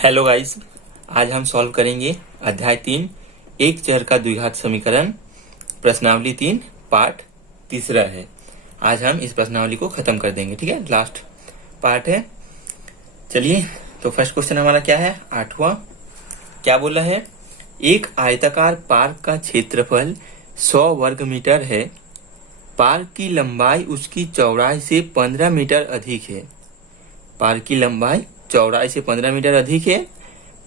Hello guys, आज हम solve करेंगे अध्याय 3 एक चर का द्विघात समीकरण प्रश्नावली 3 पार्ट तीसरा है। आज हम इस प्रश्नावली को खत्म कर देंगे। ठीक है, लास्ट पार्ट है। चलिए, तो फर्स्ट क्वेश्चन हमारा क्या है? 8वां। क्या बोला है? एक आयताकार पार्क का क्षेत्रफल 100 वर्ग मीटर है। पार्क की लंबाई उसकी चौड़ाई से 15 मीटर अधिक है। पार्क की लंबाई चौड़ाई से 15 मीटर अधिक है।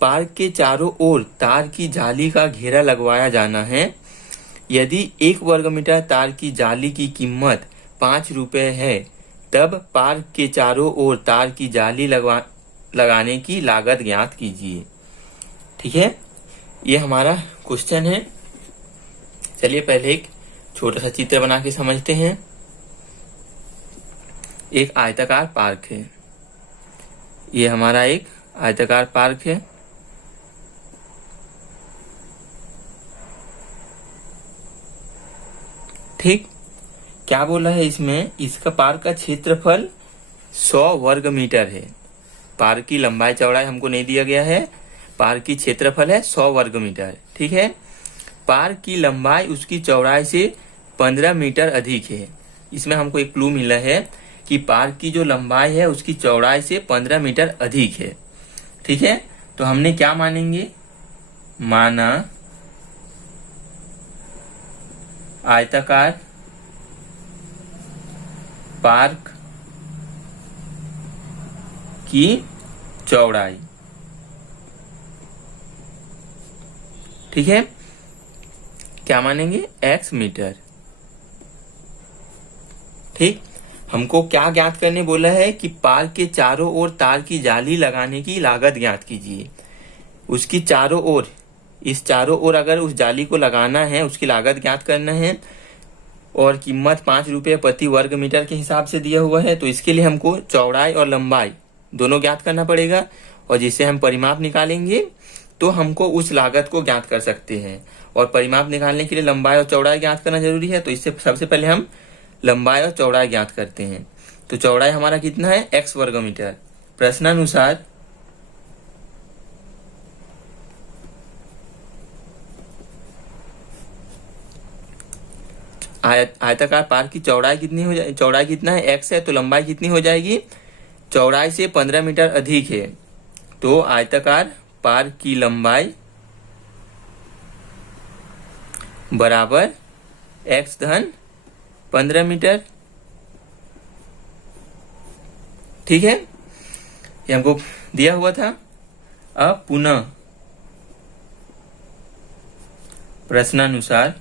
पार्क के चारों ओर तार की जाली का घेरा लगवाया जाना है। यदि 1 वर्ग मीटर तार की जाली की कीमत 5 रुपए है, तब पार्क के चारों ओर तार की जाली लगाने की लागत ज्ञात कीजिए। ठीक है, ये हमारा क्वेश्चन है। चलिए पहले एक छोटा सा चित्र बना के समझते हैं। एक आयताकार पार्क है। ये हमारा एक आयताकार पार्क है। ठीक, क्या बोला है इसमें? इसका पार्क का क्षेत्रफल 100 वर्ग मीटर है। पार्क की लंबाई चौड़ाई हमको नहीं दिया गया है। पार्क की क्षेत्रफल है 100 वर्ग मीटर। ठीक है, पार्क की लंबाई उसकी चौड़ाई से 15 मीटर अधिक है। इसमें हमको एक क्लू मिला है कि पार्क की जो लंबाई है उसकी चौड़ाई से 15 मीटर अधिक है। ठीक है, तो हमने क्या मानेंगे? माना आयताकार पार्क की चौड़ाई। ठीक है, क्या मानेंगे? x metre. ठीक, हमको क्या ज्ञात करने बोला है कि पार्क के चारों ओर तार की जाली लगाने की लागत ज्ञात कीजिए। उसकी चारों ओर, इस चारों ओर अगर उस जाली को लगाना है, उसकी लागत ज्ञात करना है और कीमत 5 रुपये प्रति वर्ग मीटर के हिसाब से दिया हुआ है। तो इसके लिए हमको चौड़ाई और लंबाई दोनों ज्ञात करना पड़ेगा और जिससे हम परिमाप निकालेंगे तो हमको उस लागत को ज्ञात कर सकते हैं। और परिमाप निकालने के लिए लंबाई और चौड़ाई ज्ञात करना जरूरी है। तो इससे सबसे पहले हम लंबाई और चौड़ाई ज्ञात करते हैं। तो चौड़ाई हमारा कितना है? x वर्ग मीटर। प्रश्नानुसार आयताकार पार्क की चौड़ाई कितनी हो जाए? चौड़ाई कितना है? x है, तो लंबाई कितनी हो जाएगी? चौड़ाई से 15 मीटर अधिक है। तो आयताकार पार्क की लंबाई बराबर x धन 15 मीटर। ठीक है, ये हमको दिया हुआ था। अब पुनः प्रश्नानुसार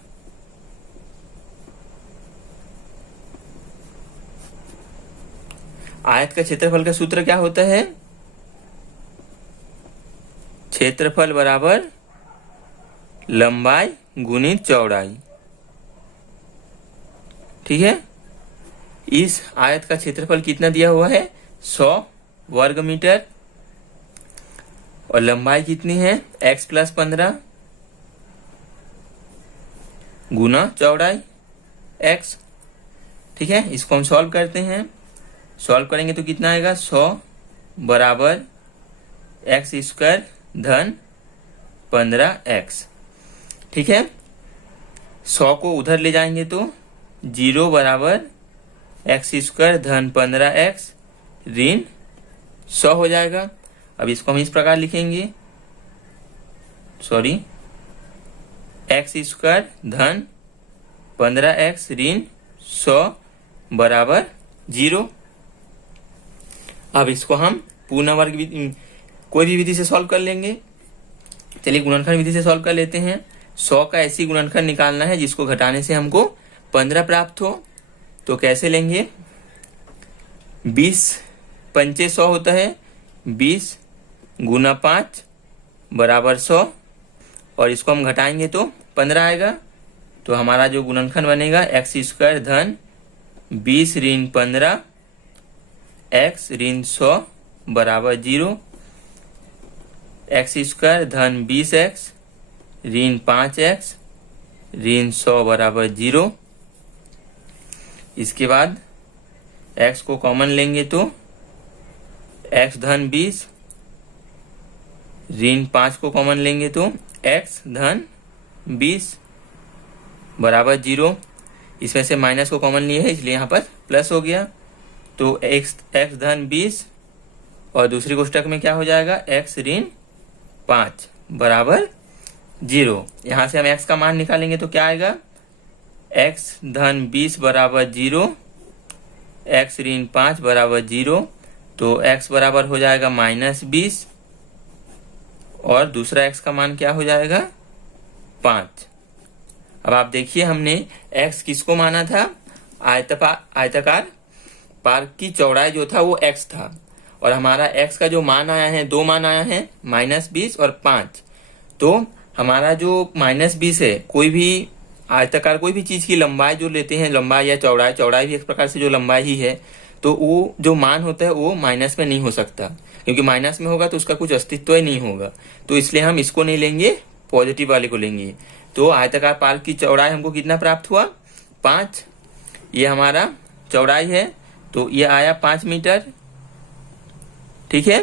आयत का क्षेत्रफल का सूत्र क्या होता है? क्षेत्रफल बराबर लंबाई गुणित चौड़ाई। ठीक है, इस आयत का क्षेत्रफल कितना दिया हुआ है? 100 वर्ग मीटर और लंबाई कितनी है? x + 15 गुना चौड़ाई x। ठीक है, इसको हम सॉल्व करते हैं। सॉल्व करेंगे तो कितना आएगा? 100 बराबर x² धन 15x। ठीक है, 100 को उधर ले जाएंगे तो 0 बराबर x² धन 15x ऋण 100 हो जाएगा। अब इसको हम इस प्रकार लिखेंगे, x² धन 15x ऋण 100 बराबर 0। अब इसको हम पूर्ण वर्ग कोई भी विधि से सॉल्व कर लेंगे। चलिए गुणनखंड विधि से सॉल्व कर लेते हैं। 100 का ऐसी गुणनखंड निकालना है जिसको घटाने से हमको 15 प्राप्त हो। तो कैसे लेंगे? 20 पंचे 100 होता है। 20 गुना 5 बराबर 100 और इसको हम घटाएंगे तो 15 आएगा। तो हमारा जो गुणनखंड बनेगा x² धन 20 ऋण 15 x ऋण 100 बराबर 0। x² धन 20x ऋण 5x ऋण 100 बराबर 0। इसके बाद x को कॉमन लेंगे तो x धन 20 ऋण 5 को कॉमन लेंगे तो x धन 20 बराबर 0। इसमें से माइनस को कॉमन लिए है इसलिए यहाँ पर प्लस हो गया। तो x धन 20 और दूसरी कोष्टक में क्या हो जाएगा, x ऋण 5 बराबर 0। यहाँ से हम x का मान निकालेंगे तो क्या आएगा, x धन 20 बराबर 0, x ऋण 5 बराबर 0। तो x बराबर हो जाएगा -20 और दूसरा x का मान क्या हो जाएगा, 5। अब आप देखिए हमने x किसको माना था, आयताकार पार्क की चौड़ाई जो था वो x था, और हमारा x का जो मान आया है, दो मान आया है, -20 और 5। तो हमारा जो -20 है, कोई भी आयताकार कोई भी चीज की लंबाई जो लेते हैं, लंबाई या चौड़ाई, चौड़ाई भी एक प्रकार से जो लंबाई ही है, तो वो जो मान होता है वो माइनस में नहीं हो सकता, क्योंकि माइनस में होगा तो उसका कुछ अस्तित्व ही नहीं होगा। तो इसलिए हम इसको नहीं लेंगे, पॉजिटिव वाले को लेंगे। तो आयताकार पार्क की चौड़ाई हमको कितना प्राप्त हुआ, 5। ये हमारा चौड़ाई है तो ये आया 5 मीटर। ठीक है,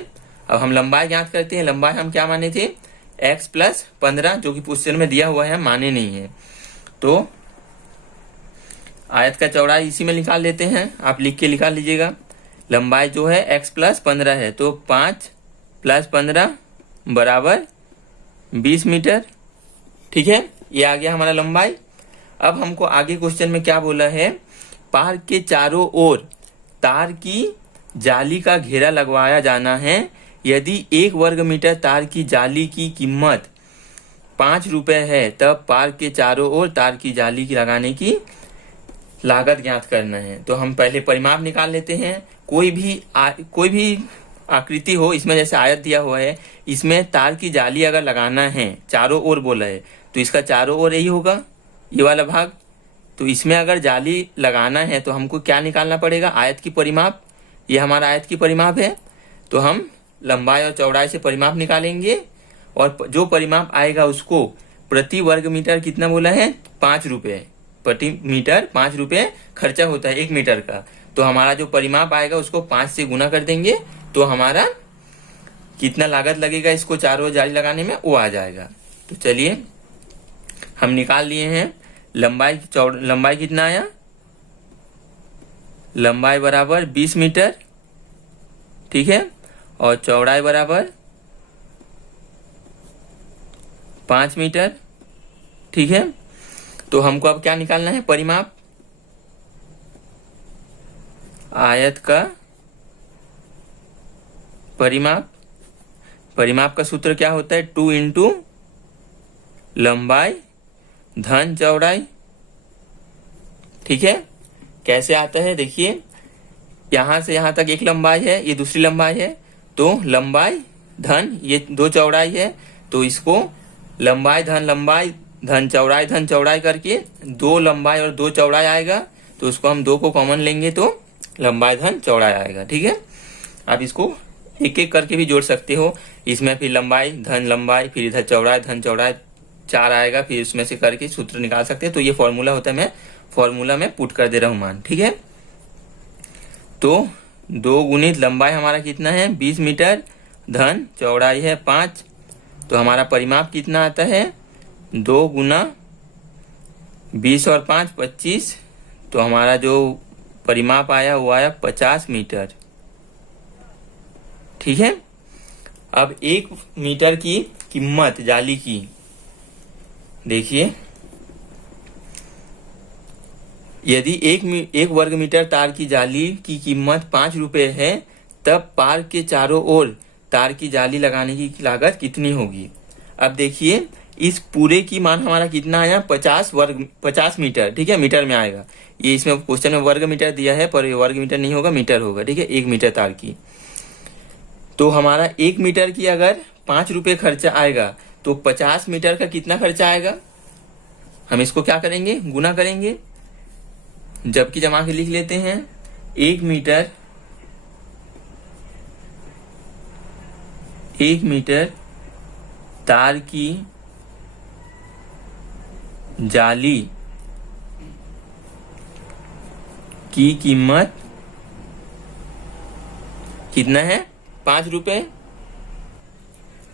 अब हम लंबाई ज्ञात करते हैं। लंबाई हम क्या माने थे, x + 15, जो कि क्वेश्चन में दिया हुआ है, माने नहीं है। तो आयत का चौड़ाई इसी में निकाल लेते हैं, आप लिख के निकाल लीजिएगा। लंबाई जो है x + 15 है, तो 5 + 15 बराबर 20 मीटर। ठीक है, ये आ गया हमारा लंबाई। अब हमको आगे क्वेश्चन में क्या बोला है, पार्क के चारों ओर तार की जाली का घेरा लगवाया जाना है। यदि 1 वर्ग मीटर तार की जाली की कीमत 5 रुपए है, तब पार्क के चारों ओर तार की जाली की लगाने की लागत ज्ञात करना है। तो हम पहले परिमाप निकाल लेते हैं। कोई भी आकृति हो, इसमें जैसे आयत दिया हुआ है, इसमें तार की जाली अगर लगाना है, चारों ओर बोला है, तो इसका चारों ओर यही होगा, ये वाला भाग। तो इसमें अगर जाली लगाना है तो हमको क्या निकालना पड़ेगा, आयत की परिमाप। ये हमारा आयत की परिमाप है, तो हम लंबाई और चौड़ाई से परिमाप निकालेंगे, और जो परिमाप आएगा उसको प्रति वर्ग मीटर कितना बोला है, 5 रुपए प्रति मीटर। 5 रुपए खर्चा होता है 1 मीटर का। तो हमारा जो परिमाप आएगा उसको 5 से गुना कर देंगे, तो हमारा कितना लागत लगेगा इसको चारों ओर जाली लगाने में, वो आ जाएगा। तो चलिए हम निकाल लिए हैं। लंबाई कितना आया, लंबाई बराबर 20 मीटर। ठीक है, और चौड़ाई बराबर 5 मीटर। ठीक है, तो हमको अब क्या निकालना है, परिमाप। आयत का परिमाप का सूत्र क्या होता है, 2 × लंबाई धन चौड़ाई। ठीक है, कैसे आता है, देखिए यहां से यहां तक एक लंबाई है, ये दूसरी लंबाई है, तो लंबाई धन ये 2 चौड़ाई है, तो इसको लंबाई धन चौड़ाई करके 2 लंबाई और 2 चौड़ाई आएगा, तो उसको हम 2 को कॉमन लेंगे तो लंबाई धन चौड़ाई आएगा। ठीक है, आप इसको एक एक करके भी जोड़ सकते हो। इसमें फिर लंबाई धन लंबाई, फिर इधर चौड़ाई धन चौड़ाई 4 आएगा, फिर उसमें से करके सूत्र निकाल सकते हैं। तो ये फॉर्मूला होता है, मैं फॉर्मूला में पुट कर दे रहा हूं मान। ठीक है, तो 2 गुणित लंबाई हमारा कितना है, 20 मीटर, धन चौड़ाई है 5। तो हमारा परिमाप कितना आता है, 2 गुना 20 और 5 25। तो हमारा जो परिमाप आया वो आया 50 मीटर। ठीक है, अब 1 मीटर की कीमत जाली की देखिए, यदि 1 वर्ग मीटर तार की जाली की कीमत 5 रुपए है, तब पार्क के चारों ओर तार की जाली लगाने की लागत कितनी होगी। अब देखिए इस पूरे की मान हमारा कितना आया, 50 मीटर। ठीक है, मीटर में आएगा, ये इसमें क्वेश्चन में वर्ग मीटर दिया है, पर ये वर्ग मीटर नहीं होगा, मीटर होगा। ठीक है, 1 मीटर तार की, तो हमारा 1 मीटर की अगर 5 रुपए खर्चा आएगा, तो 50 मीटर का कितना खर्चा आएगा। हम इसको क्या करेंगे, गुना करेंगे, जबकि जमा के लिख लेते हैं। 1 मीटर तार की जाली की कीमत कितना है, 5 रुपए।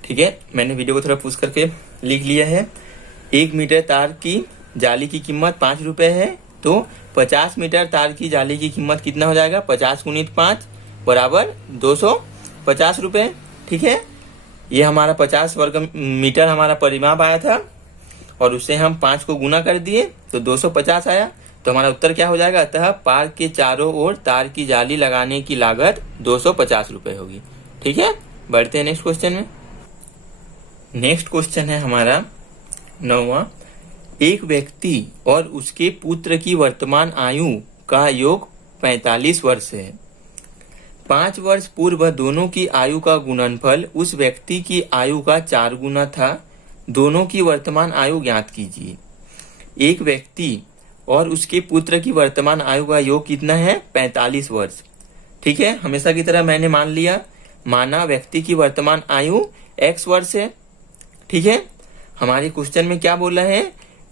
ठीक है, मैंने वीडियो को थोड़ा पुश करके लिख लिया है। 1 मीटर तार की जाली की कीमत 5 रुपए है, तो 50 मीटर तार की जाली की कीमत कितना हो जाएगा, 50 गुणित 5 बराबर 250 रुपए। ठीक है, ये हमारा 50 वर्ग मीटर हमारा परिमाप आया था और उससे हम 5 को गुना कर दिए तो 250 आया। तो हमारा उत्तर क्या हो जाएगा, अतः पार्क के चारों ओर तार की जाली लगाने की लागत 250 रुपए होगी। ठीक है, बढ़ते हैं नेक्स्ट क्वेश्चन में। नेक्स्ट क्वेश्चन है हमारा 9वां। एक व्यक्ति और उसके पुत्र की वर्तमान आयु का योग 45 वर्ष है। 5 वर्ष पूर्व दोनों की आयु का गुणनफल उस व्यक्ति की आयु का 4 गुना था। दोनों की वर्तमान आयु ज्ञात कीजिए। एक व्यक्ति और उसके पुत्र की वर्तमान आयु का योग कितना है, 45 वर्ष। ठीक है, हमेशा की तरह मैंने माना व्यक्ति की वर्तमान आयु x वर्ष है। ठीक है, हमारे क्वेश्चन में क्या बोला है,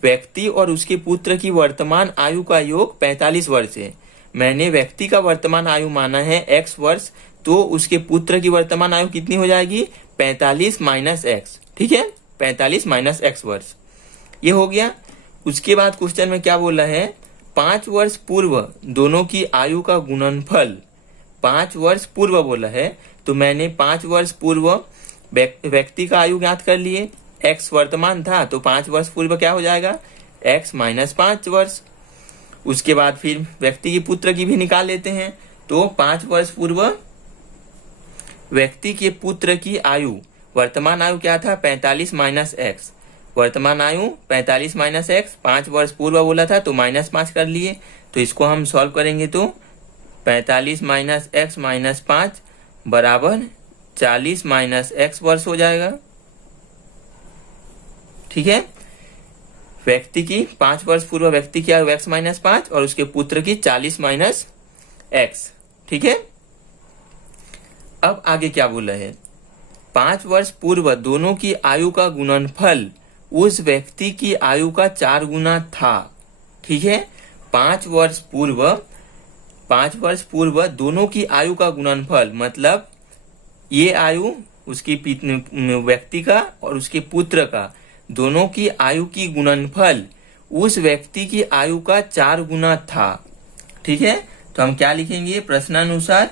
व्यक्ति और उसके पुत्र की वर्तमान आयु का योग 45 वर्ष है। मैंने व्यक्ति का वर्तमान आयु माना है x वर्ष, तो उसके पुत्र की वर्तमान आयु कितनी हो जाएगी, 45 माइनस x। ठीक है, 45 माइनस x वर्ष, ये हो गया। उसके बाद क्वेश्चन में क्या बोला है, 5 वर्ष पूर्व दोनों की आयु का गुणनफल। 5 वर्ष पूर्व बोला है, तो मैंने 5 वर्ष पूर्व व्यक्ति का आयु ज्ञात कर लिए। x वर्तमान था तो 5 वर्ष पूर्व क्या हो जाएगा, x माइनस 5 वर्ष। उसके बाद फिर व्यक्ति की पुत्र की भी निकाल लेते हैं, तो 5 वर्ष पूर्व व्यक्ति के पुत्र की आयु, वर्तमान आयु क्या था, 45 माइनस x। वर्तमान आयु 45 माइनस x, 5 वर्ष पूर्व बोला था तो माइनस 5 कर लिए। तो इसको हम सॉल्व करेंगे तो 45 माइनस x माइनस 5 बराबर 40 माइनस x वर्ष हो जाएगा। ठीक है, व्यक्ति की 5 वर्ष पूर्व व्यक्ति की आयु x माइनस 5 और उसके पुत्र की 40 माइनस x। ठीक है, अब आगे क्या बोला है, 5 वर्ष पूर्व दोनों की आयु का गुणनफल उस व्यक्ति की आयु का 4 गुना था। ठीक है, 5 वर्ष पूर्व दोनों की आयु का गुणनफल, मतलब ये आयु उसकी व्यक्ति का और उसके पुत्र का, दोनों की आयु की गुणनफल उस व्यक्ति की आयु का 4 गुना था। ठीक है, तो हम क्या लिखेंगे, प्रश्नानुसार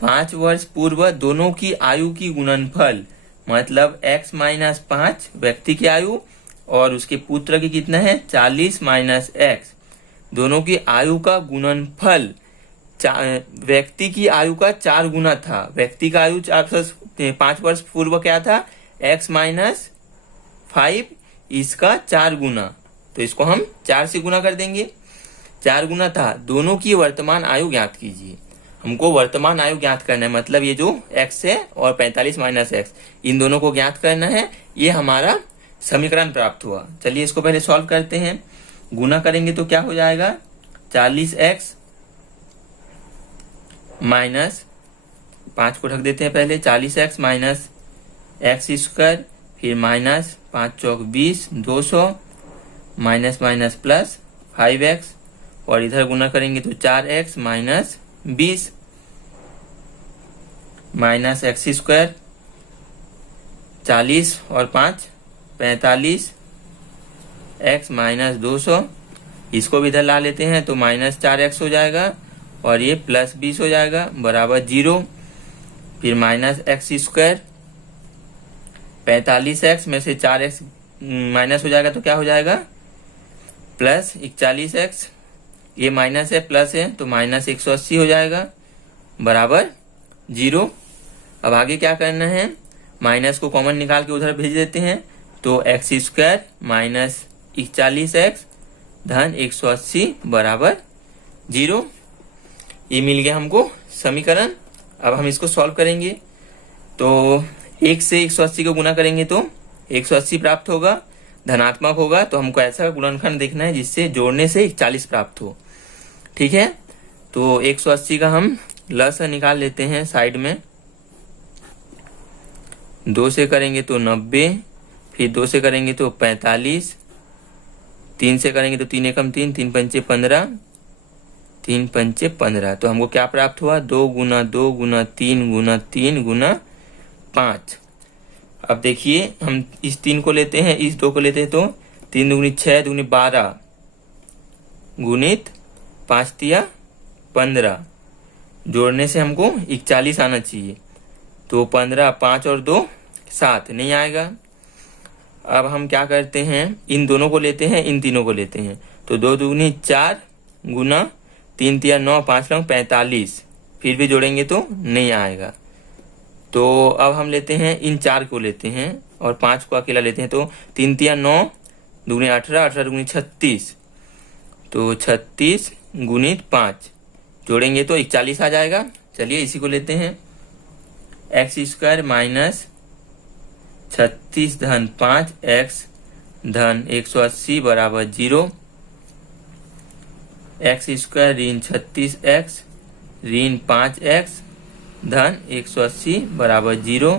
5 वर्ष पूर्व दोनों की आयु की गुणनफल, मतलब x माइनस 5 व्यक्ति की आयु और उसके पुत्र की कितना है, 40 माइनस x। दोनों की आयु का गुणनफल व्यक्ति की आयु का 4 गुना था। व्यक्ति का आयु 5 वर्ष पूर्व क्या था, x माइनस 5, इसका 4 गुना, तो इसको हम 4 से गुना कर देंगे। 4 गुना था। दोनों की वर्तमान आयु ज्ञात कीजिए। हमको वर्तमान आयु ज्ञात करना है, मतलब ये जो x है और 45 माइनस x, इन दोनों को ज्ञात करना है। ये हमारा समीकरण प्राप्त हुआ। चलिए इसको पहले सॉल्व करते हैं। गुना करेंगे तो क्या हो जाएगा, 40x माइनस 5 को ढक देते हैं पहले, 40x माइनस x स्क्वायर, फिर माइनस 5 चौक 20, 200 माइनस माइनस प्लस 5x, और इधर गुना करेंगे तो 4x minus 20 minus x square, 40 और 5 45 x माइनस 200, इसको भी इधर ला लेते हैं तो माइनस 4x हो जाएगा और ये प्लस 20 हो जाएगा बराबर 0। फिर माइनस x स्क्वायर, 45x में से 4x माइनस हो जाएगा तो क्या हो जाएगा, प्लस 41x, ये माइनस है प्लस है तो माइनस 180 हो जाएगा बराबर 0। अब आगे क्या करना है, माइनस को कॉमन निकाल के उधर भेज देते हैं, तो x स्क्वायर माइनस 41x धन 180 बराबर 0। ये मिल गया हमको समीकरण। अब हम इसको सॉल्व करेंगे तो 1 से 180 को गुना करेंगे तो 180 प्राप्त होगा, धनात्मक होगा, तो हमको ऐसा गुणनखंड देखना है जिससे जोड़ने से 40 प्राप्त हो। ठीक है, तो 180 का हम लसा निकाल लेते हैं साइड में। 2 से करेंगे तो 90, फिर 2 से करेंगे तो 45, 3 से करेंगे तो 3 एकम 3, 3 पंचे 15, 3 पंचे 15। तो हमको क्या प्राप्त हुआ? 2 गुना 2 गुना 3 गुना 3 गुना 5। अब देखिए हम इस 3 को लेते हैं, इस 2 को लेते हैं, तो 3 दूनी 6 दूनी 12 गुणित 5 तिया 15, जोड़ने से हमको 41 आना चाहिए। तो 15, 5 और 2 7 नहीं आएगा। अब हम क्या करते हैं, इन दोनों को लेते हैं, इन तीनों को लेते हैं। तो 2 दूनी 4 गुना 3 तिया 9 5 रंग 45, फिर भी जोड़ेंगे तो नहीं आएगा। तो अब हम लेते हैं, इन 4 को लेते हैं और 5 को अकेला लेते हैं। तो 3 तिया 9 दूनी 18 18 दूनी 36, तो 36 गुणित 5, जोड़ेंगे तो 41 आ जाएगा। चलिए इसी को लेते हैं। एक्स स्क्वायर माइनस 36 धन 5 एक्स धन 180 बराबर 0। एक्स स्क्वायर ऋण 36 एक्स ऋण 5 एक्स धन 180 बराबर 0।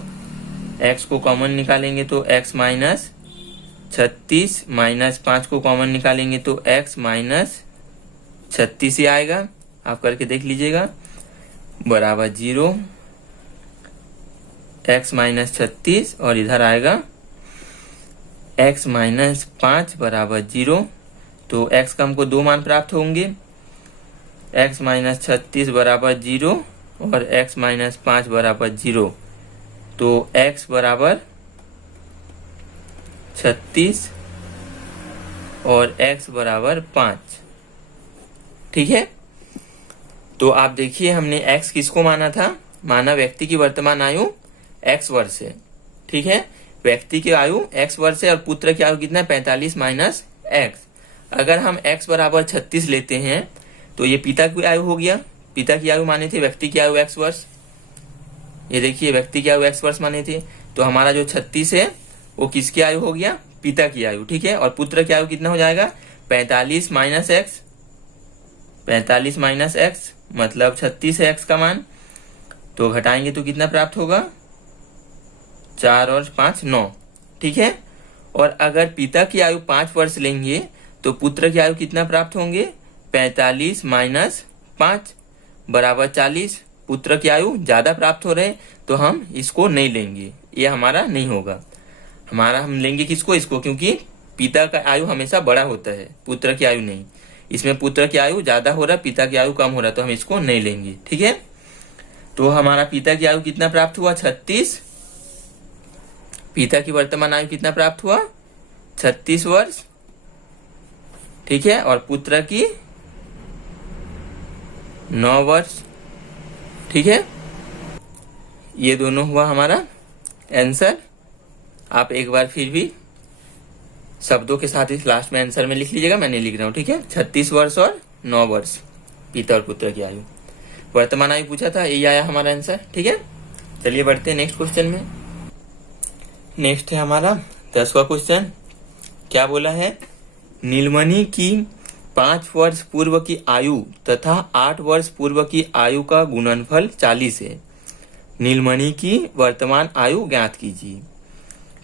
एक्स को कॉमन निकालेंगे तो एक्स माइनस 36 माइनस 5 को कॉमन निकालेंगे तो एक्स माइनस 36 ही आएगा। आप करके देख लीजिएगा। बराबर 0 एक्स माइनस 36 और इधर आएगा एक्स माइनस 5 बराबर 0। तो एक्स का हमको 2 मान प्राप्त होंगे, एक्स माइनस 36 बराबर 0 और एक्स माइनस 5 बराबर 0। तो एक्स बराबर 36 और एक्स बराबर 5। ठीक है। तो आप देखिए हमने एक्स किसको माना था? माना व्यक्ति की वर्तमान आयु एक्स वर्ष है। ठीक है, व्यक्ति की आयु एक्स वर्ष है और पुत्र की आयु कितना है? 45 माइनस एक्स। अगर हम एक्स बराबर 36 लेते हैं तो ये पिता की आयु हो गया। पिता की आयु माने थे व्यक्ति की आयु एक्स वर्ष। ये देखिए व्यक्ति की आयु एक्स वर्ष माने थे, तो हमारा जो 36 है वो किसकी आयु हो गया? पिता की आयु। ठीक है, और पुत्र की आयु कितना हो जाएगा? 45 माइनस एक्स। 45 माइनस एक्स मतलब 36 है एक्स का मान, तो घटाएंगे तो कितना प्राप्त होगा? 4 और 5 9। ठीक है, और अगर पिता की आयु 5 वर्ष लेंगे तो पुत्र की आयु कितना प्राप्त होंगे? 45 माइनस 5 बराबर 40। पुत्र की आयु ज्यादा प्राप्त हो रहे तो हम इसको नहीं लेंगे, ये हमारा नहीं होगा। हमारा हम लेंगे किसको? इसको, क्योंकि पिता का आयु हमेशा बड़ा होता है, पुत्र की आयु नहीं। इसमें पुत्र की आयु ज्यादा हो रहा, पिता की आयु कम हो रहा, तो हम इसको नहीं लेंगे। ठीक है, तो हमारा पिता की आयु कितना प्राप्त हुआ? 36। पिता की वर्तमान आयु कितना प्राप्त हुआ? 36 वर्ष। ठीक है, और पुत्र की 9 वर्ष। ठीक है, ये दोनों हुआ हमारा आंसर। आप एक बार फिर भी शब्दों के साथ इस लास्ट में आंसर में लिख लीजिएगा, मैं नहीं लिख रहा हूं। ठीक है, 36 वर्ष और 9 वर्ष पिता और पुत्र की आयु। वर्तमान आयु पूछा था, यही आया हमारा आंसर। ठीक है, चलिए बढ़ते हैं नेक्स्ट क्वेश्चन में। नेक्स्ट है हमारा 10वां क्वेश्चन। क्या बोला है? नीलमणि की 5 वर्ष पूर्व की आयु तथा 8 वर्ष पूर्व की आयु का गुणनफल 40 है। नीलमणि की वर्तमान आयु ज्ञात कीजिए।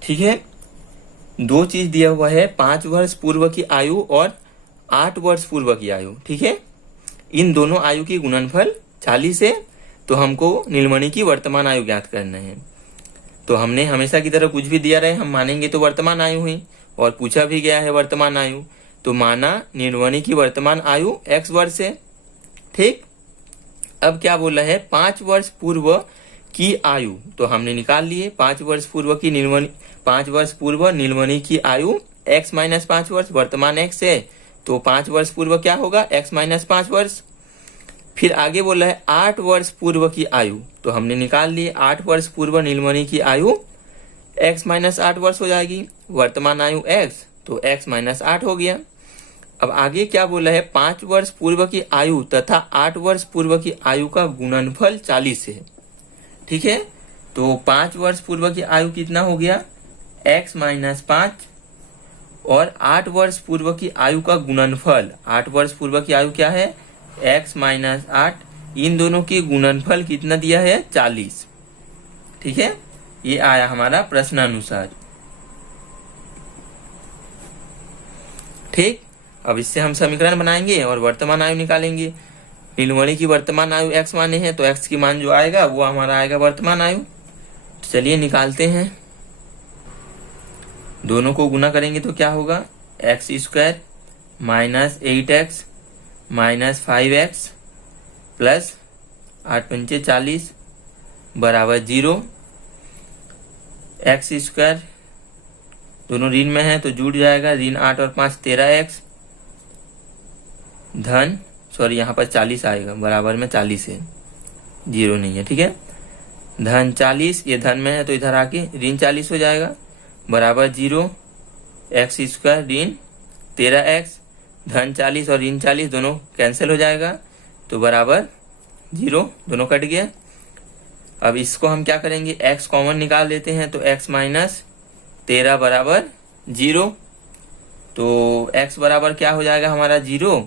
ठीक है, 2 चीज दिया हुआ है, 5 वर्ष पूर्व की आयु और 8 वर्ष पूर्व की आयु। ठीक है, इन दोनों आयु की गुणनफल 40 है, तो हमको नीलमणि की वर्तमान आयु ज्ञात करना है। तो हमने हमेशा की तरह कुछ भी दिया रहे हम मानेंगे तो वर्तमान आयु हुई, और पूछा भी गया है वर्तमान आयु, तो माना नीलमणि की वर्तमान आयु एक्स वर्ष है। ठीक, अब क्या बोला है? 5 वर्ष पूर्व की आयु, तो हमने निकाल लिए 5 वर्ष पूर्व की नीलमणि, 5 वर्ष पूर्व नीलमणि की आयु x माइनस 5 वर्ष, वर्तमान x है, तो 5 वर्ष पूर्व क्या होगा? x माइनस 5 वर्ष। फिर आगे बोला है 8 वर्ष पूर्व की आयु, तो हमने निकाल लिए 8 वर्ष पूर्व नीलमणि की आयु x माइनस 8 वर्ष हो जाएगी, वर्तमान आयु x, तो x माइनस 8 हो गया। अब आगे क्या बोला है? 5 वर्ष पूर्व की आयु तथा 8 वर्ष पूर्व की आयु का गुणनफल 40 है। ठीक है, तो 5 वर्ष पूर्व की आयु कितना हो गया? x माइनस 5, और 8 वर्ष पूर्व की आयु का गुणनफल, 8 वर्ष पूर्व की आयु क्या है? x minus 8। इन दोनों की गुणनफल कितना दिया है? 40। ठीक है, ये आया हमारा प्रश्नानुसार। ठीक, अब इससे हम समीकरण बनाएंगे और वर्तमान आयु निकालेंगे। नीलमणि की वर्तमान आयु x माने हैं, तो x की मान जो आएगा वो हमारा आएगा वर्तमान आयु। तो चलिए निकालते हैं। दोनों को गुना करेंगे तो क्या होगा, x square minus 8x minus 5x plus 8 पंचे 40 बराबर 0। एक्स स्क्वायर दोनों ऋण में है तो जुड़ जाएगा, ऋण 8 और 5 13x धन यहाँ पर 40 आएगा, बराबर में 40 है, 0 नहीं है, ठीक है। धन 40, ये धन में है तो इधर आके ऋण 40 हो जाएगा, बराबर 0। एक्स स्क्वायर ऋण 13x धन 40 और ऋण 40 दोनों कैंसिल हो जाएगा, तो बराबर 0, दोनों कट गया। अब इसको हम क्या करेंगे, x कॉमन निकाल लेते हैं, तो x माइनस 13 बराबर 0। तो x बराबर क्या हो जाएगा हमारा 0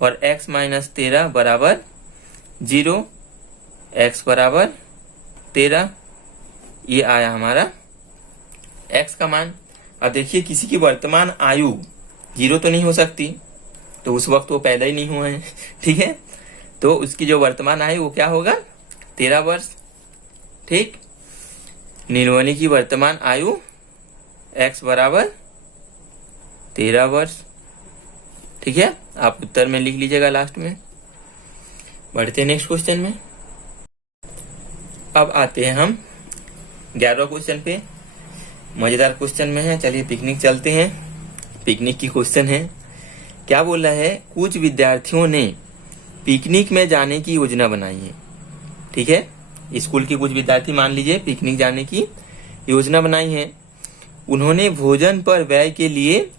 और x माइनस 13 बराबर 0, x बराबर 13, ये आया हमारा x का मान। अब देखिए किसी की वर्तमान आयु 0 तो नहीं हो सकती, तो उस वक्त वो पैदा ही नहीं हुए हैं, ठीक है। तो उसकी जो वर्तमान आयु वो क्या होगा, 13 वर्ष, ठीक। नीलमणि की वर्तमान आयु x बराबर 13 वर्ष, ठीक है। आप उत्तर में लिख लीजिएगा लास्ट में। बढ़ते हैं नेक्स्ट क्वेश्चन में। अब आते हैं हम 11वां क्वेश्चन पे। मजेदार क्वेश्चन में है, चलिए पिकनिक चलते हैं। पिकनिक की क्वेश्चन है, क्या बोला है, कुछ विद्यार्थियों ने पिकनिक में जाने की योजना बनाई है, ठीक है। स्कूल के कुछ विद्यार्थी मान लीजिए पिकनिक जाने की योजना बनाई है। उन्होंने भोजन पर व्यय के लिए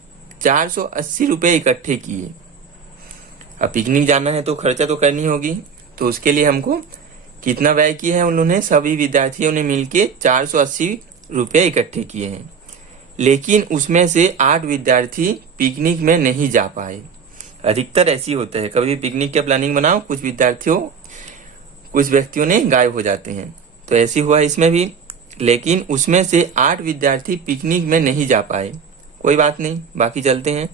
480 रुपए इकट्ठे किए। अब पिकनिक जाना है तो खर्चा तो करनी होगी, तो उसके लिए हमको कितना व्यय किया है, उन्होंने सभी विद्यार्थियों ने मिलके 480 रुपए इकट्ठे किए हैं। लेकिन उसमें से 8 विद्यार्थी पिकनिक में नहीं जा पाए। अधिकतर ऐसी होता है, कभी भी पिकनिक की प्लानिंग बनाओ, कुछ व्यक्तियों ने गायब हो जाते हैं, तो ऐसी हुआ है इसमें भी। लेकिन उसमें से 8 विद्यार्थी पिकनिक में नहीं जा पाए, कोई बात नहीं, बाकी चलते हैं।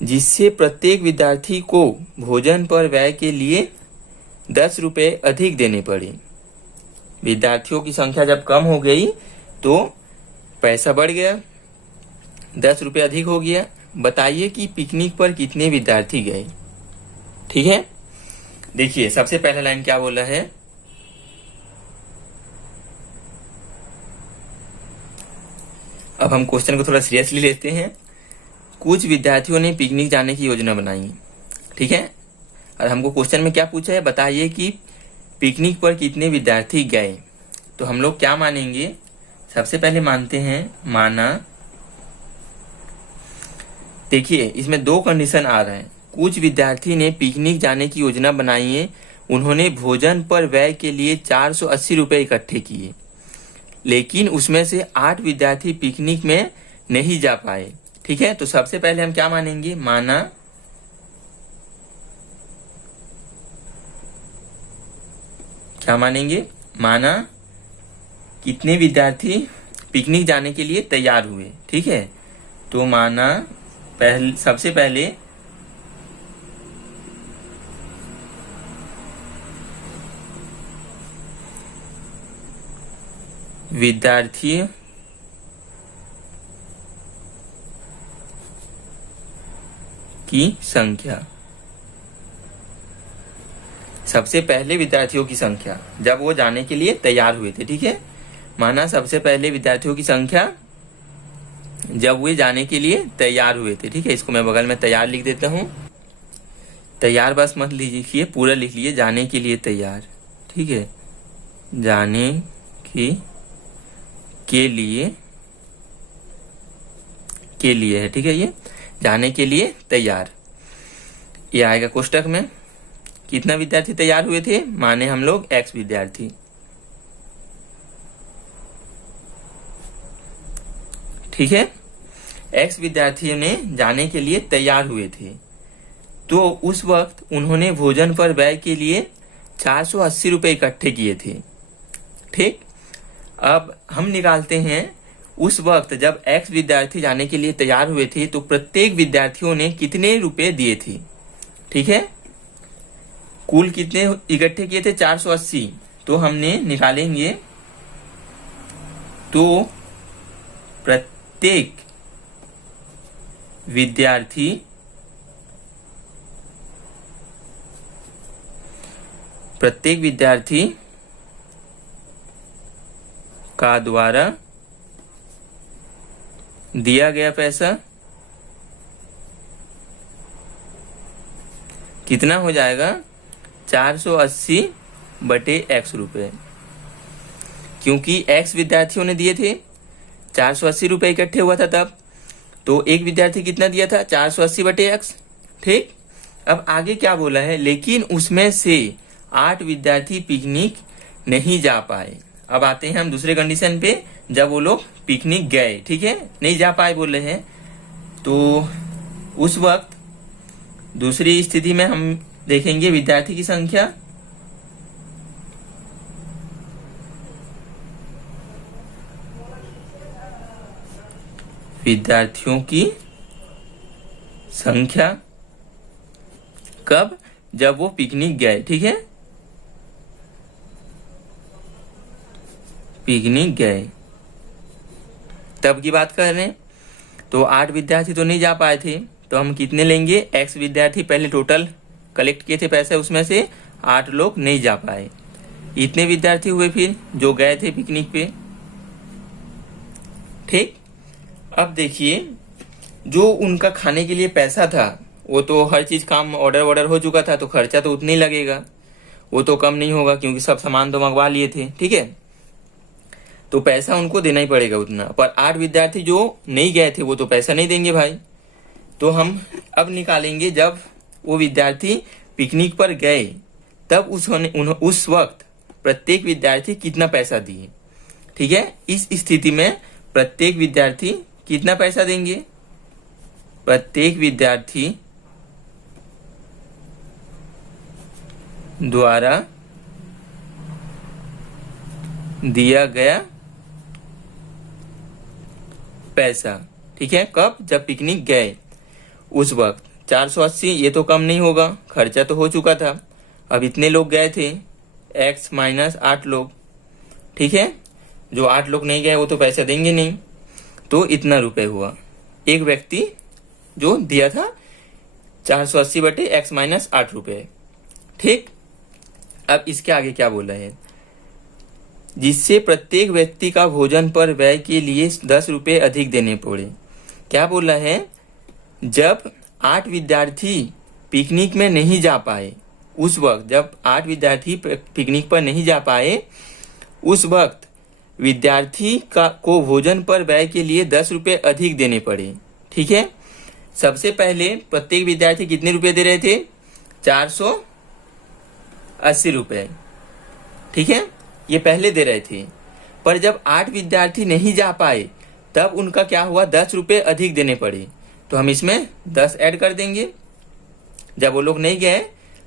जिससे प्रत्येक विद्यार्थी को भोजन पर व्यय के लिए 10 रुपए अधिक देने पड़े। विद्यार्थियों की संख्या जब कम हो गई तो पैसा बढ़ गया, 10 रुपए अधिक हो गया। बताइए कि पिकनिक पर कितने विद्यार्थी गए, ठीक है। देखिए सबसे पहला लाइन क्या बोला है, अब हम क्वेश्चन को थोड़ा सीरियसली लेते हैं। कुछ विद्यार्थियों ने पिकनिक जाने की योजना बनाई, ठीक है। और हमको क्वेश्चन में क्या पूछा है, बताइए कि पिकनिक पर कितने विद्यार्थी गए। तो हम लोग क्या मानेंगे, सबसे पहले मानते हैं माना। देखिए इसमें 2 कंडीशन आ रहे हैं। कुछ विद्यार्थी ने पिकनिक जाने की योजना बनाई है, उन्होंने भोजन पर व्यय के लिए 480 रुपए इकट्ठे किए, लेकिन उसमें से 8 विद्यार्थी पिकनिक में नहीं जा पाए, ठीक है। तो सबसे पहले हम क्या मानेंगे, माना क्या मानेंगे, माना कितने विद्यार्थी पिकनिक जाने के लिए तैयार हुए, ठीक है। तो माना सबसे पहले विद्यार्थी की संख्या, सबसे पहले विद्यार्थियों की संख्या जब वो जाने के लिए तैयार हुए थे, ठीक है। माना सबसे पहले विद्यार्थियों की संख्या जब वे जाने के लिए तैयार हुए थे, ठीक है। इसको मैं बगल में तैयार लिख देता हूं। तैयार बस मत लिखिए, पूरा लिख लीजिए, जाने के लिए तैयार, ठीक है। जाने के लिए है, ठीक है। ये जाने के लिए तैयार, ये आएगा कोष्टक में। कितना विद्यार्थी तैयार हुए थे, माने हम लोग x विद्यार्थी, ठीक है। x विद्यार्थियों ने जाने के लिए तैयार हुए थे, तो उस वक्त उन्होंने भोजन पर व्यय के लिए 480 रुपए इकट्ठे किए थे, ठीक। अब हम निकालते हैं उस वक्त जब x विद्यार्थी जाने के लिए तैयार हुए थे तो प्रत्येक विद्यार्थियों ने कितने रुपए दिए थे, ठीक है। कुल कितने इकट्ठे किए थे? 480। तो हमने निकालेंगे तो प्रत्येक विद्यार्थी का द्वारा दिया गया पैसा कितना हो जाएगा? 480 बटे x रुपए। क्योंकि x विद्यार्थियों ने दिए थे, 480 रुपए इकट्ठे हुआ था तब, तो एक विद्यार्थी कितना दिया था? 480 बटे x। ठीक, अब आगे क्या बोला है? लेकिन उसमें से 8 विद्यार्थी पिकनिक नहीं जा पाए। अब आते हैं हम दूसरे कंडीशन पे, जब वो लोग पिकनिक गए, ठीक है, नहीं जा पाए बोल रहे हैं, तो उस वक्त दूसरी स्थिति में हम देखेंगे विद्यार्थी की संख्या। विद्यार्थियों की संख्या कब? जब वो पिकनिक गए, ठीक है, पिकनिक गए तब की बात कर रहे हैं। तो 8 विद्यार्थी तो नहीं जा पाए थे, तो हम कितने लेंगे? x विद्यार्थी पहले टोटल कलेक्ट किए थे पैसे, उसमें से 8 लोग नहीं जा पाए। इतने विद्यार्थी हुए फिर जो गए थे पिकनिक पे। ठीक, अब देखिए जो उनका खाने के लिए पैसा था, वो तो हर चीज काम ऑर्डर हो चुका था, तो खर्चा तो उतना ही लगेगा, वो तो कम नहीं होगा क्योंकि सब सामान तो मंगवा लिए थे, ठीक है, तो पैसा उनको देना ही पड़ेगा उतना। पर 8 विद्यार्थी जो नहीं गए थे वो तो पैसा नहीं देंगे भाई। तो हम अब निकालेंगे जब वो विद्यार्थी पिकनिक पर गए तब उस वक्त प्रत्येक विद्यार्थी कितना पैसा दिए। ठीक है, इस स्थिति में प्रत्येक विद्यार्थी कितना पैसा देंगे? प्रत्येक विद्यार्थी द्वारा दिया गया पैसा, ठीक है, कब? जब पिकनिक गए उस वक्त। 480 ये तो कम नहीं होगा, खर्चा तो हो चुका था। अब इतने लोग गए थे, x माइनस 8 लोग, ठीक है, जो 8 लोग नहीं गए वो तो पैसा देंगे नहीं, तो इतना रुपए हुआ। एक व्यक्ति जो दिया था 480 बटे x माइनस 8 रुपए। ठीक, अब इसके आगे क्या बोला है? जिससे प्रत्येक व्यक्ति का भोजन पर व्यय के लिए 10 रुपए अधिक देने पड़े। क्या बोला है? जब 8 विद्यार्थी पिकनिक में नहीं जा पाए, उस वक्त जब 8 विद्यार्थी पिकनिक पर नहीं जा पाए, उस वक्त विद्यार्थी को भोजन पर व्यय के लिए 10 रुपए अधिक देने पड़े। ठीक है, सबसे पहले प्रत्येक विद्यार्थी कितने रुपए दे रहे थे? 480 रुपए, ठीक है, ये पहले दे रहे थे। पर जब 8 विद्यार्थी नहीं जा पाए तब उनका क्या हुआ? 10 रुपए अधिक देने पड़े। तो हम इसमें 10 ऐड कर देंगे। जब वो लोग नहीं गए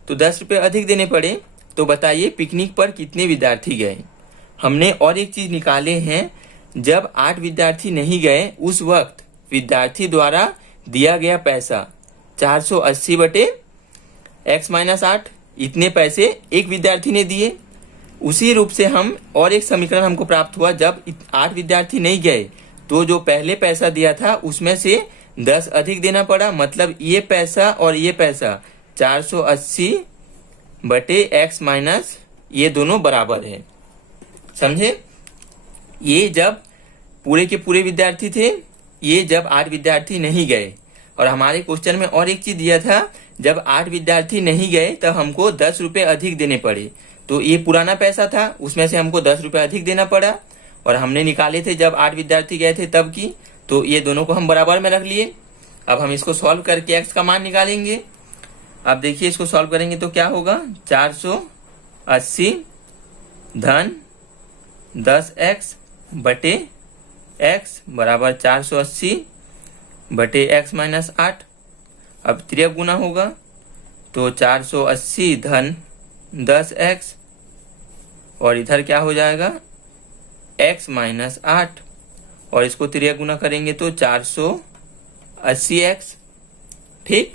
तो 10 रुपए अधिक देने पड़े। तो बताइए पिकनिक पर कितने विद्यार्थी गए? हमने और एक चीज निकाले हैं, जब 8 विद्यार्थी नहीं गए उस वक्त विद्यार्थी द्वारा दिया गया पैसा 480 बटे x माइनस 8, इतने पैसे एक विद्यार्थी ने दिए। उसी रूप से हम और एक समीकरण हमको प्राप्त हुआ, जब 8 विद्यार्थी नहीं गए तो जो पहले पैसा दिया था उसमें से 10 अधिक देना पड़ा, मतलब ये पैसा और ये पैसा 480 बटे x माइनस, ये दोनों बराबर है। समझे? ये जब पूरे के पूरे विद्यार्थी थे, ये जब 8 विद्यार्थी नहीं गए। और हमारे क्वेश्चन में और एक चीज दिया था, जब 8 विद्यार्थी नहीं गए तब हमको 10 रुपए अधिक देने पड़े। तो ये पुराना पैसा था, उसमें से हमको 10 रुपए अधिक देना पड़ा, और हमने निकाले थे जब 8 विद्यार्थी गए थे तब की। तो ये दोनों को हम बराबर में रख लिए। अब हम इसको सॉल्व करके x का मान निकालेंगे। अब देखिए इसको सॉल्व करेंगे तो क्या होगा? 480 धन 10x बटे x बराबर 480 बटे x माइनस 8। अब त्रिक गुना होगा तो 480 धन 10x, और इधर क्या हो जाएगा? x माइनस 8, और इसको त्रिक गुना करेंगे तो 480x। ठीक,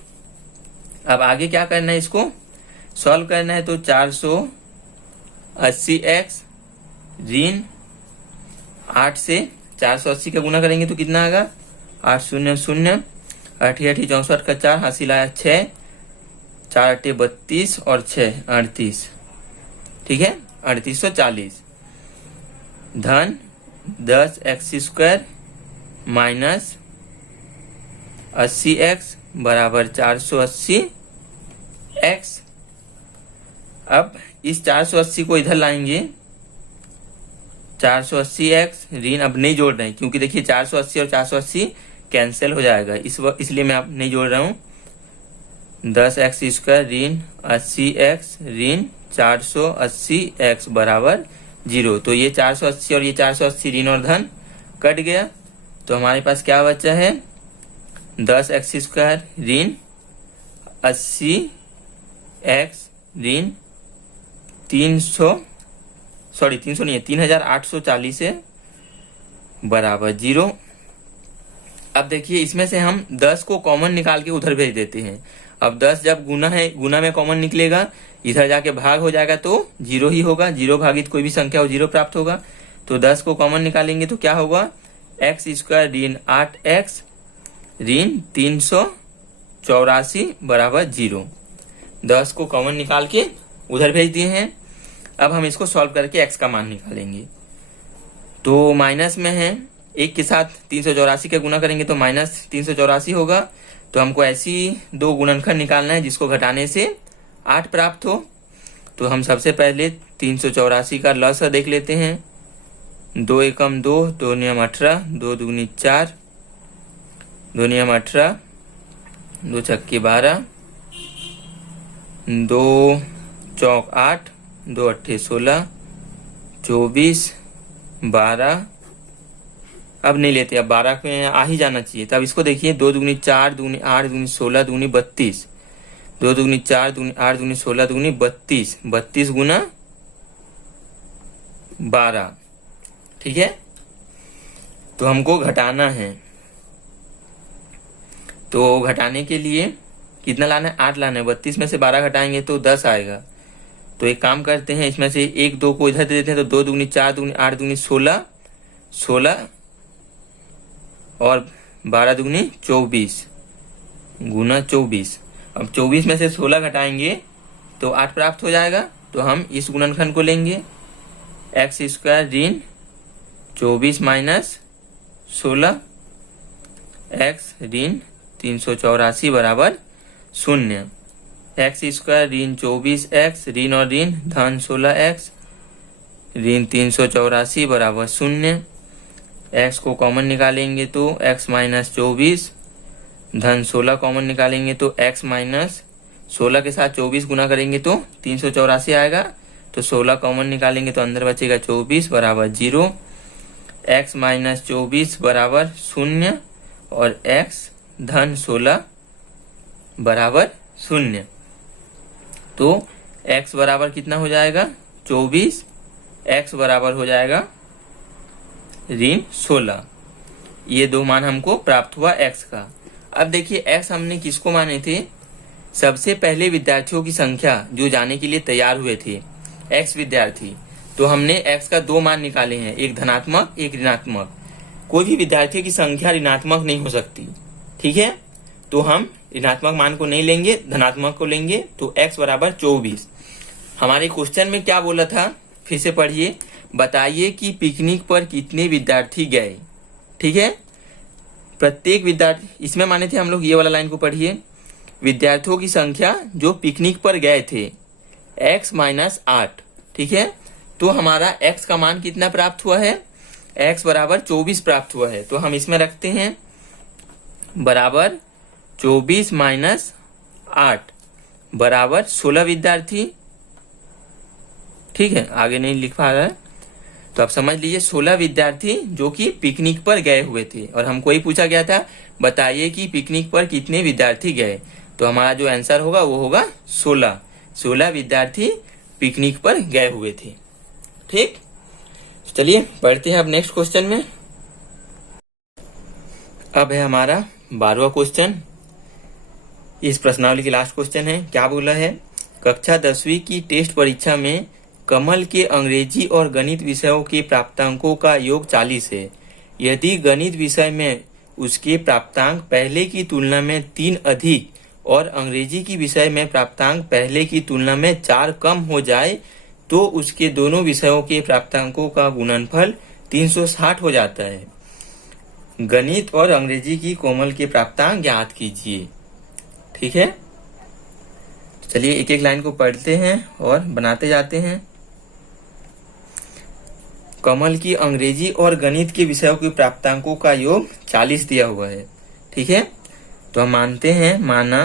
अब आगे क्या करना है? इसको सॉल्व करना है तो 480x ऋण 8 से 480 का गुना करेंगे तो कितना आएगा 8 शून्य शून्य 8 8 64 का 4 हासिल आया 6 4 8 32 और 6 38। ठीक है 3840 धन 10x² माइनस 80x बराबर 480x। अब इस 480 को इधर लाएंगे 480x ऋण अब नहीं जोड़ रहे हैं क्योंकि देखिए 480 और 480 कैंसिल हो जाएगा इसलिए मैं अब नहीं जोड़ रहा हूं। 10x² ऋण 80x ऋण 480x बराबर 0। तो ये 480 और ये 480 ऋण और धन कट गया तो हमारे पास क्या बचा है 10x² ऋण 80x ऋण 300 नहीं है 3840 है बराबर 0। अब देखिए इसमें से हम 10 को कॉमन निकाल के उधर भेज देते हैं। अब 10 जब गुना में कॉमन निकलेगा इधर जाके भाग हो जाएगा तो 0 ही होगा। 0 भागित कोई भी संख्या हो 0 प्राप्त होगा। तो 10 को कॉमन निकालेंगे तो क्या होगा x² ऋण 8x ऋण 384 बराबर 0। 10 को कॉमन निकाल के उधर भेज दिए हैं। अब हम इसको सॉल्व करके x का मान निकालेंगे। तो माइनस में है एक के साथ 384 का गुना करेंगे तो माइनस 384 होगा। तो हमको ऐसी दो गुणनखंड निकालना है जिसको घटाने से 8 प्राप्त हो। तो हम सबसे पहले 384 का लॉस देख लेते हैं। 2 एकम 2 2 नियम 18 2 दूनी 4 2 नियम 18 2 छक्के 12 2 चौक 8 2 अट्ठे 16 24 12। अब नहीं लेते अब 12 में आ ही जाना चाहिए। तब इसको देखिए 2 दूनी 4 दूनी 8 दूनी 16 दूनी 32 2 दूनी 4 दूनी 8 दूनी 16 दूनी 32 32 गुना 12। ठीक है तो हमको घटाना है। तो घटाने के लिए कितना लाना है 8 लाना है। 32 में से 12 घटाएंगे तो 10 आएगा। तो एक काम करते हैं इसमें से 1 2 को इधर दे देते हैं। तो 2 दूनी 4 दूनी 8 दूनी 16 16 और 12 दूनी 24 गुना 24। अब 24 में से 16 घटाएंगे तो 8 प्राप्त हो जाएगा। तो हम इस गुणनखंड को लेंगे x² ऋण 24 माइनस 16 x ऋण 384 बराबर 0। x² ऋण 24x ऋण और ऋण धन 16x ऋण 384 बराबर 0। x को कॉमन निकालेंगे तो x माइनस 24 धन 16 कॉमन निकालेंगे तो x माइनस 16 के साथ 24 गुना करेंगे तो 384 आएगा। तो 16 कॉमन निकालेंगे तो अंदर बचेगा 24 बराबर 0। x माइनस 24 बराबर 0 और x धन 16 बराबर 0। तो x बराबर कितना हो जाएगा 24 x बराबर हो जाएगा ऋण 16। ये दो मान हमको प्राप्त हुआ x का। अब देखिए x हमने किसको माने थे सबसे पहले विद्यार्थियों की संख्या जो जाने के लिए तैयार हुए थे x विद्यार्थी। तो हमने x का दो मान निकाले हैं एक धनात्मक एक ऋणात्मक। कोई भी विद्यार्थियों की संख्या ऋणात्मक नहीं हो सकती। ठीक है तो हम ऋणात्मक मान को नहीं लेंगे धनात्मक को लेंगे। तो x बराबर 24। हमारे क्वेश्चन में क्या बोला था फिर से पढ़िए। बताइए कि पिकनिक पर कितने विद्यार्थी गए। ठीक है प्रत्येक विद्यार्थी इसमें माने थे हम लोग ये वाला लाइन को पढ़िए। विद्यार्थियों की संख्या जो पिकनिक पर गए थे x माइनस 8। ठीक है तो हमारा x का मान कितना प्राप्त हुआ है x बराबर 24 प्राप्त हुआ है। तो हम इसमें रखते हैं बराबर 24 माइनस 8 बराबर 16 विद्यार्थी। ठीक है आगे नहीं लिख पा रहा है तो आप समझ लीजिए 16 विद्यार्थी जो कि पिकनिक पर गए हुए थे। और हमको ही पूछा गया था बताइए कि पिकनिक पर कितने विद्यार्थी गए। तो हमारा जो आंसर होगा वो होगा 16 विद्यार्थी पिकनिक पर गए हुए थे। ठीक चलिए पढ़ते हैं अब नेक्स्ट क्वेश्चन में। अब है हमारा 12वां क्वेश्चन। इस प्रश्नावली की लास्ट क्वेश्चन है। क्या बोला है कक्षा 10वीं की टेस्ट परीक्षा में कमल के अंग्रेजी और गणित विषयों के प्राप्तांकों का योग 40 है। यदि गणित विषय में उसके प्राप्तांक पहले की तुलना में 3 अधिक और अंग्रेजी की विषय में प्राप्तांक पहले की तुलना में 4 कम हो जाए तो उसके दोनों विषयों के प्राप्तांकों का गुणनफल 360 हो जाता है। गणित और अंग्रेजी की कोमल के प्राप्तांक ज्ञात कीजिए। ठीक है, चलिए एक एक लाइन को पढ़ते हैं और बनाते जाते हैं। कमल की अंग्रेजी और गणित के विषयों के प्राप्तांकों का योग 40 दिया हुआ है। ठीक है, तो हम मानते हैं, माना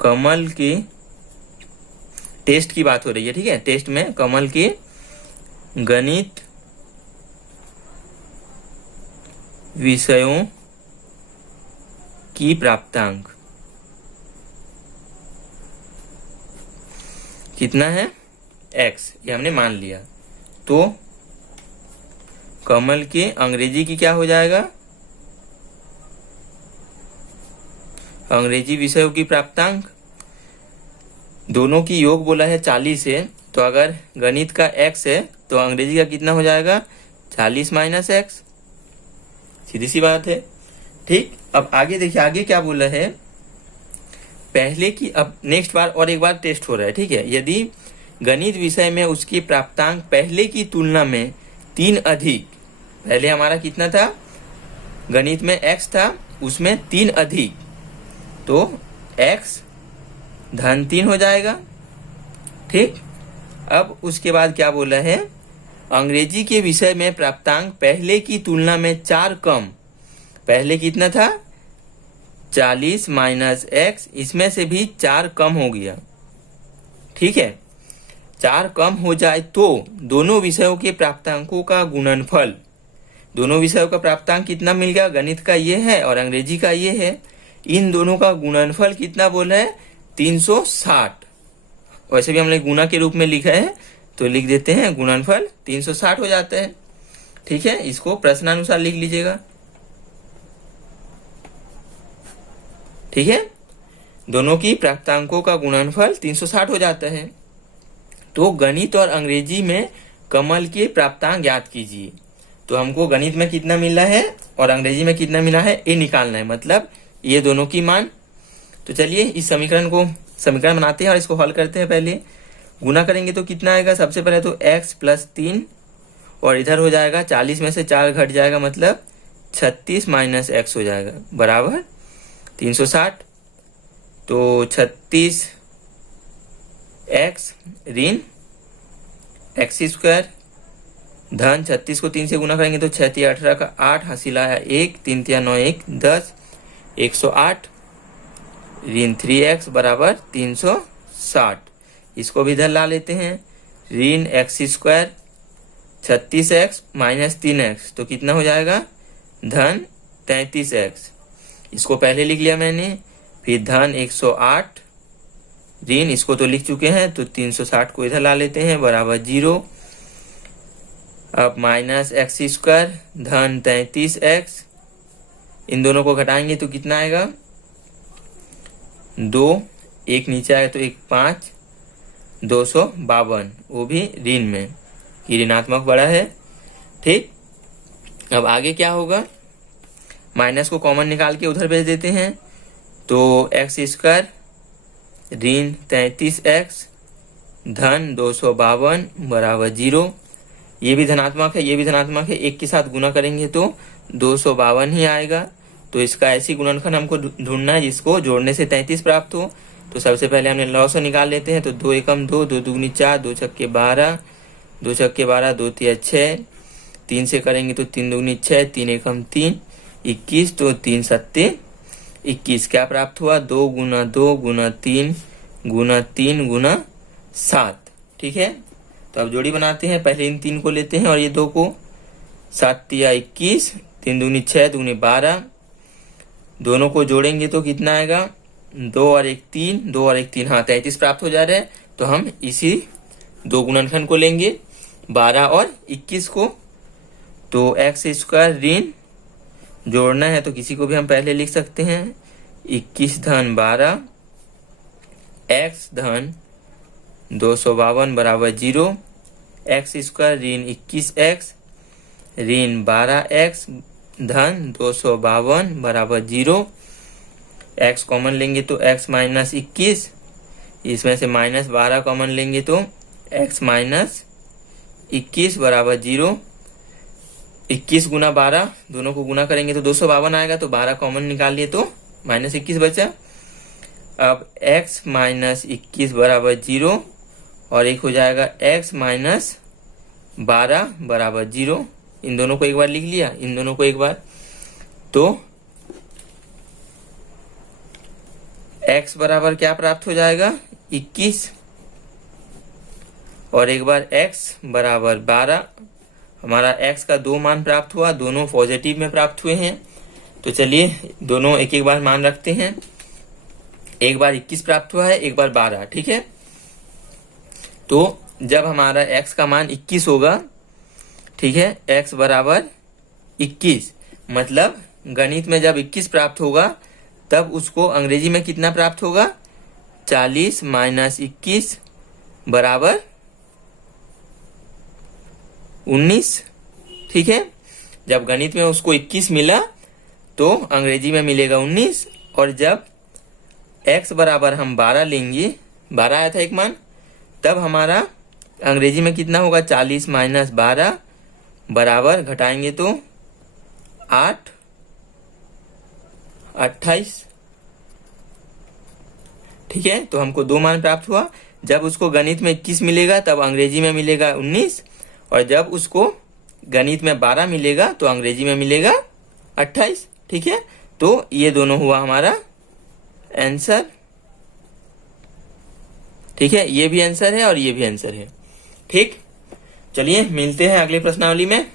कमल के टेस्ट की बात हो रही है। ठीक है, टेस्ट में कमल के गणित विषयों की प्राप्तांक कितना है, x, ये हमने मान लिया। तो कमल के अंग्रेजी की क्या हो जाएगा, अंग्रेजी विषयों की प्राप्तांक दोनों की योग बोला है 40 है, तो अगर गणित का x है तो अंग्रेजी का कितना हो जाएगा, 40 माइनस x। सीधी सी बात है। ठीक, अब आगे देखिए, आगे क्या बोला है, पहले की, अब नेक्स्ट बार और एक बार टेस्ट हो रहा है। ठीक है, यदि गणित विषय में उसके प्राप्तांक पहले की तुलना में 3 अधिक, पहले हमारा कितना था, गणित में x था, उसमें 3 अधिक, तो x धन 3 हो जाएगा। ठीक, अब उसके बाद क्या बोला है, अंग्रेजी के विषय में प्राप्तांक पहले की तुलना में 4 कम, पहले कितना था 40 माइनस x, इसमें से भी 4 कम हो गया। ठीक है, 4 कम हो जाए तो दोनों विषयों के प्राप्तांकों का गुणनफल, दोनों विषयों का प्राप्तांक कितना मिल गया, गणित का ये है और अंग्रेजी का ये है, इन दोनों का गुणनफल कितना बोला है, 360। वैसे भी हमने गुणा के रूप में लिखा है तो लिख देते हैं, गुणनफल 360 हो जाता है। ठीक है, इसको प्रश्नानुसार लिख लीजिएगा। ठीक है, दोनों की प्राप्तांकों का गुणनफल 360 हो जाता है। तो गणित और अंग्रेजी में कमल के प्राप्तांक ज्ञात कीजिए। तो हमको गणित में कितना मिला है और अंग्रेजी में कितना मिला है, ये निकालना है, मतलब ये दोनों की मान। तो चलिए इस समीकरण बनाते हैं और इसको हल करते हैं। पहले गुना करेंगे तो कितना आएगा, सबसे पहले तो x प्लस 3 और इधर हो जाएगा 40 में से 4 घट जाएगा, मतलब 36 माइनस x हो जाएगा बराबर 360। तो 36 x ऋण एक्स स्क्वायर धन 36 को 3 से गुना करेंगे तो 6 3 18 का 8, हासिल आया 1, 3 3 9 1 10, 108 ऋण 3x बराबर 360। इसको भी इधर ला लेते हैं, ऋण x square 36x minus 3x, तो कितना हो जाएगा, धन 33x। इसको पहले लिख लिया मैंने, फिर धन 108 ऋण, इसको तो लिख चुके हैं, तो 360 को इधर ला लेते हैं बराबर 0। अब माइनस एक्स स्क्वायर धन 33x, इन दोनों को घटाएंगे तो कितना आएगा, 2, 1 नीचे आएगा तो 1 5, 252, वो भी ऋण में, कि ऋणात्मक बड़ा है। ठीक, अब आगे क्या होगा, माइनस को कॉमन निकाल के उधर भेज देते हैं, तो एक्स स्क्वायर ऋण 33x धन 252 बराबर 0। ये भी धनात्मक है, ये भी धनात्मक है, एक के साथ गुना करेंगे तो 252 ही आएगा। तो इसका ऐसी गुणनखंड हमको ढूंढना है जिसको जोड़ने से 33 प्राप्त हो। तो सबसे पहले हमने लॉस निकाल लेते हैं, तो 2 एकम 2, 2 दूनी 4, 2 छक्के 12, 2 छक्के 12, 2 तिया 6, 3 से करेंगे तो 3 दूनी 6, 3 एकम 3, 21, तो 3 सत्ते 21। क्या प्राप्त हुआ, 2 गुना 2 गुना 3 गुना 3 गुना 7। ठीक है, तो अब जोड़ी बनाते हैं, पहले इन 3 को लेते हैं और ये 2 को, 7 तिया 21, 3 दूनी 6, दूनी 12, दोनों को जोड़ेंगे तो कितना आएगा, 2 और 1 3, 2 और 1 3, हाँ 33 प्राप्त हो जा रहा है। तो हम इसी 2 गुणनखंड को लेंगे, 12 और 21 को। तो एक्स स्क्वायर ऋण जोड़ना है तो किसी को भी हम पहले लिख सकते हैं, 21 धन 12 x धन 252 बराबर 0, एक्स स्क्वायर ऋण 21x ऋण 12x धन 252 बराबर 0। x कॉमन लेंगे तो x माइनस 21, इसमें से माइनस 12 कॉमन लेंगे तो x माइनस 21 बराबर 0। 21 गुना 12, दोनों को गुना करेंगे तो 252 आएगा, तो 12 कॉमन निकाल लिए तो माइनस 21 बचा। अब x माइनस 21 बराबर 0 और एक हो जाएगा x माइनस 12 बराबर 0। इन दोनों को एक बार लिख लिया, इन दोनों को एक बार, तो x बराबर क्या प्राप्त हो जाएगा 21 और एक बार x बराबर 12। हमारा x का दो मान प्राप्त हुआ, दोनों पॉजिटिव में प्राप्त हुए हैं। तो चलिए दोनों एक एक बार मान रखते हैं। एक बार 21 प्राप्त हुआ है, एक बार 12, ठीक है। तो जब हमारा x का मान 21 होगा, ठीक है, x बराबर 21, मतलब गणित में जब 21 प्राप्त होगा तब उसको अंग्रेजी में कितना प्राप्त होगा 40 माइनस 21 बराबर 19, ठीक है। जब गणित में उसको 21 मिला तो अंग्रेजी में मिलेगा 19, और जब x बराबर हम 12 लेंगे, 12 आया था एक मान, तब हमारा अंग्रेजी में कितना होगा 40 माइनस 12 बराबर, घटाएंगे तो 8, 28, ठीक है। तो हमको दो मान प्राप्त हुआ। जब उसको गणित में 21 मिलेगा तब अंग्रेजी में मिलेगा 19, और जब उसको गणित में 12 मिलेगा तो अंग्रेजी में मिलेगा 28, ठीक है। तो ये दोनों हुआ हमारा आंसर, ठीक है। ये भी आंसर है और ये भी आंसर है, ठीक। चलिए मिलते हैं अगले प्रश्नावली में।